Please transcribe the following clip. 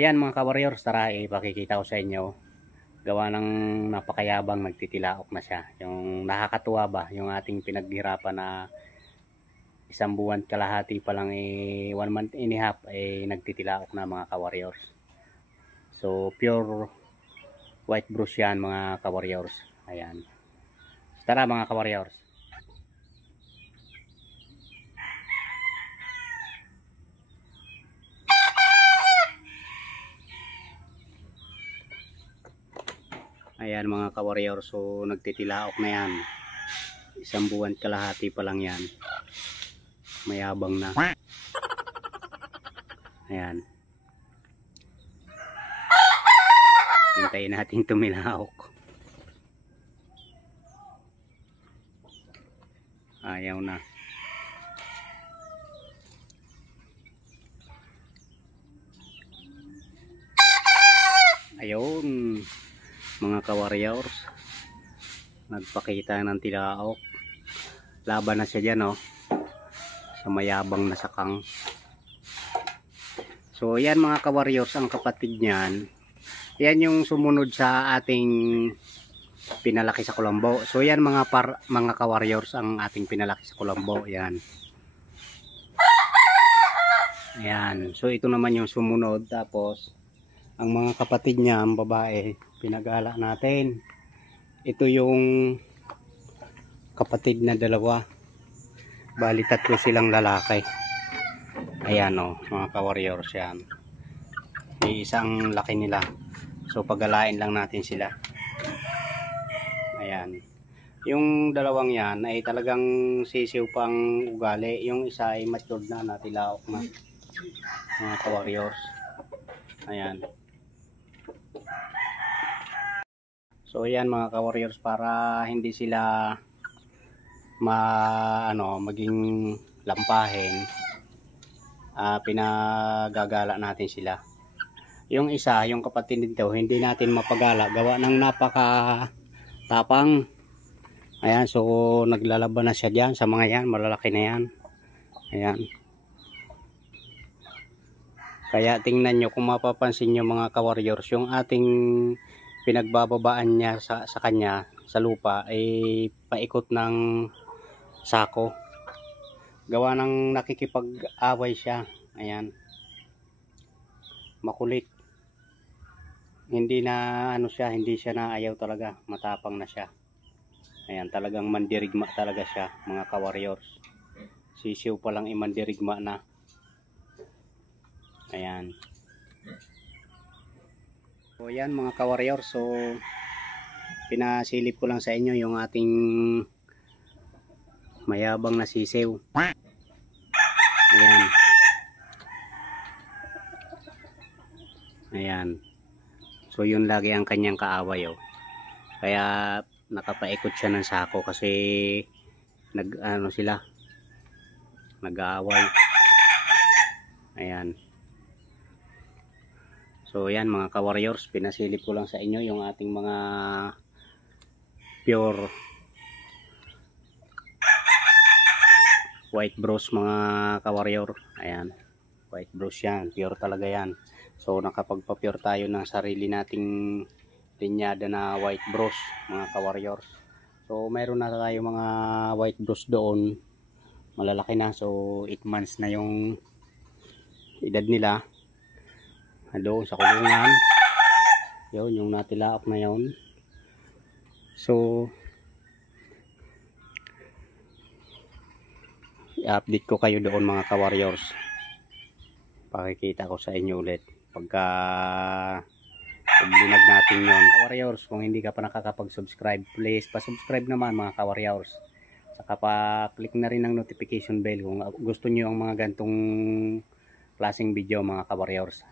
yan mga ka-warriors, tara ipakikita ko sa inyo. Gawa ng napakayabang, nagtitilaok na siya. Yung nakakatuwa ba, yung ating pinaghirapan na isang buwan kalahati pa lang, 1 month and a half, nagtitilaok na mga ka-warriors. So pure white brush yan mga ka-warriors. Ayan. Tara mga ka-warriors. Ayan mga ka-warrior, so nagtitilaok na yan. Isang buwan kalahati pa lang yan. Mayabang na. Ayan. Hintayin natin tumilaok. Ayaw na. Ayun. Mga ka-warriors, nagpakita ng tilaok. Laban na siya dyan, oh, sa mayabang na sakang. So yan mga ka-warriors, ang kapatid niyan, yan yung sumunod sa ating pinalaki sa kulambo. So yan mga ka-warriors, ang ating pinalaki sa kulambo. Yan. Yan. So ito naman yung sumunod. Tapos ang mga kapatid niya, ang babae, pinagala natin. Ito yung kapatid na dalawa. Bali 3 silang lalaki. Ayan o, mga ka-warriors yan. Isang laki nila. So pagalain lang natin sila. Ayan. Yung dalawang yan ay talagang sisiw pang ugali. Yung isa ay matured na, natilaok na. Mga ka-warriors. Ayan. So yan mga ka-warriors, para hindi sila maging lampahin, pinagagala natin sila. Yung isa, yung kapatid nito, hindi natin mapagala gawa ng napaka-tapang. Ayan, so naglalaban na siya dyan sa mga yan, malalaki na yan. Ayan. Kaya tingnan nyo, kung mapapansin nyo mga ka-warriors, yung ating pinagbababaan niya sa kanya sa lupa ay paikot ng sako. Gawa ng nakikipag-away siya. Ayan. Makulit. Hindi na siya, hindi siya naayaw talaga. Matapang na siya. Ayan, talagang mandirigma talaga siya mga ka-warriors. Sisiw pa lang mandirigma na. Ayan. So yan mga ka-warriors, so pinasilip ko lang sa inyo yung ating mayabang na sisiw. Ayan. Ayan. So yun lagi ang kanyang kaaway, oh. Kaya nakapaikot siya ng sako kasi nag-aaway. Ayan. So yan mga ka-warriors, pinasilip ko lang sa inyo yung ating mga pure white brush mga ka-warrior. Ayan, white brush yan, pure talaga yan. So nakapagpa-pure tayo ng sarili nating linyada na white brush mga ka-warriors. So mayroon na tayo mga white brush doon, malalaki na. So 8 months na yung edad nila. Doon sa kulungan. Yun, yung natilaok na yun. So i-update ko kayo doon mga ka-warriors. Pakikita ko sa inyo ulit pagka binag natin yun. Ka-warriors, kung hindi ka pa nakakapag-subscribe, please pa-subscribe naman mga ka-warriors. Saka pa-click na rin ang notification bell kung gusto nyo ang mga gantong klaseng video mga ka-warriors.